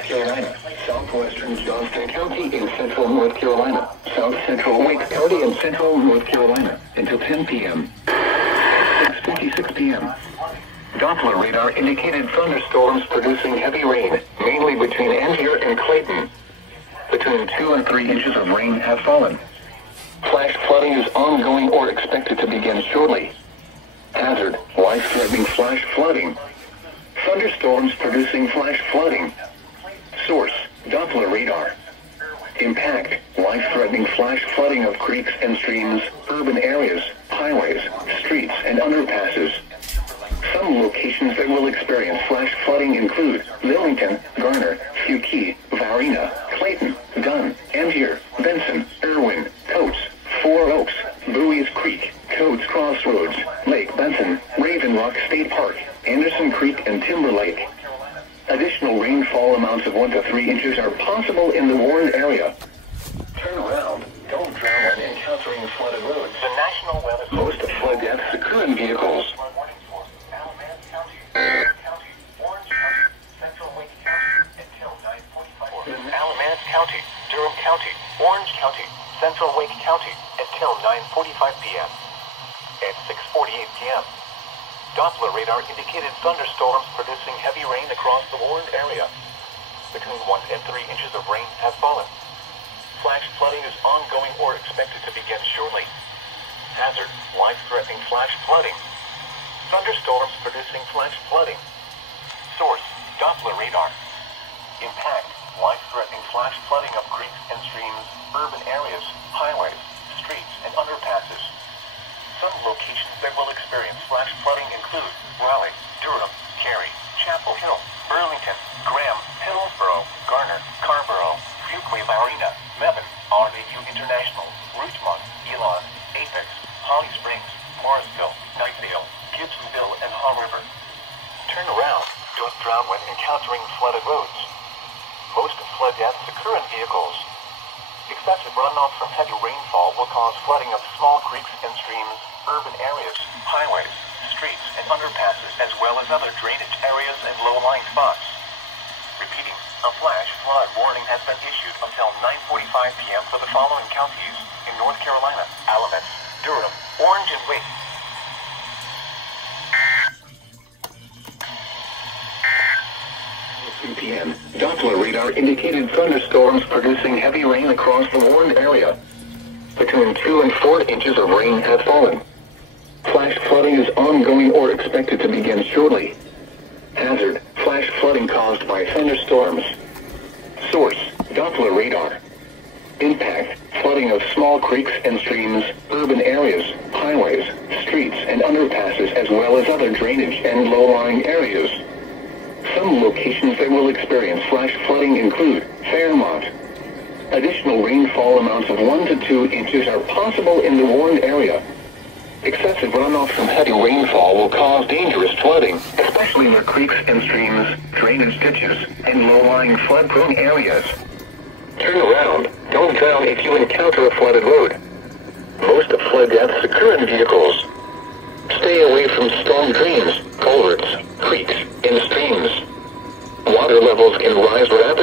North Carolina, southwestern Johnston County in central North Carolina, south central Wake County in central North Carolina until 10 p.m. 6:56 p.m. Doppler radar indicated thunderstorms producing heavy rain, mainly between Angier and Clayton. Between 2 and 3 inches of rain have fallen. Flash flooding is ongoing or expected to begin shortly. Hazard, life-threatening flash flooding. Thunderstorms producing flash flooding. Source, Doppler radar. Impact, life-threatening flash flooding of creeks and streams, urban areas, highways, streets, and underpasses. Some locations that will experience flash flooding include Millington, Garner, Fuquay, Varina, Clayton, Dunn, Angier, Benson, Irwin, Coates, Four Oaks, Bowie's Creek, Coates Crossroads, Lake Benson, Raven Rock State Park, Anderson Creek, and Timberlake. Additional rainfall amounts of 1 to 3 inches are possible in the warned area. Turn around. Don't drown when encountering flooded roads. The National Weather. Most of flood deaths occur in vehicles. Alamance County, Durham County, Orange County, Central Wake County until 9:45 p.m. At 6:48 p.m. Doppler radar indicated thunderstorms producing heavy rain across the warned area. Between 1 and 3 inches of rain have fallen. Flash flooding is ongoing or expected to begin shortly. Hazard, life-threatening flash flooding. Thunderstorms producing flash flooding. Source, Doppler radar. Impact, life-threatening flash flooding of creeks and streams, urban areas, highways, streets, and underpasses. Some locations that will experience flash flooding include Raleigh, Durham, Cary, Chapel Hill, Burlington, Graham, Hillsborough, Garner, Carrboro, Fuquay, Varina, Mebane, RAU International, Rougemont, Elon, Apex, Holly Springs, Morrisville, Knightdale, Gibsonville, and Haw River. Turn around. Don't drown when encountering flooded roads. Most flood deaths occur in vehicles. Excessive runoff from heavy rainfall will cause flooding of small creeks and streams, urban areas, highways, streets, and underpasses, as well as other drainage areas and low-lying spots. Repeating, a flash flood warning has been issued until 9:45 p.m. for the following counties in North Carolina: Alamance, Durham, Orange, and Wake. 2 p.m. Doppler radar indicated thunderstorms producing heavy rain across the warned area. Between 2 and 4 inches of rain have fallen. Flash flooding is ongoing or expected to begin shortly. Hazard, flash flooding caused by thunderstorms. Source, Doppler radar. Impact, flooding of small creeks and streams, urban areas, highways, streets, and underpasses, as well as other drainage and low-lying areas. Some locations that will experience flash flooding include Fairmont. Additional rainfall amounts of 1 to 2 inches are possible in the warned area. Excessive runoff from heavy rainfall will cause dangerous flooding, especially near creeks and streams, drainage ditches, and low-lying flood-prone areas. Turn around. Don't drown if you encounter a flooded road. Most of flood deaths occur in vehicles. Stay away from storm drains, culverts, creeks, and streams. Water levels can rise rapidly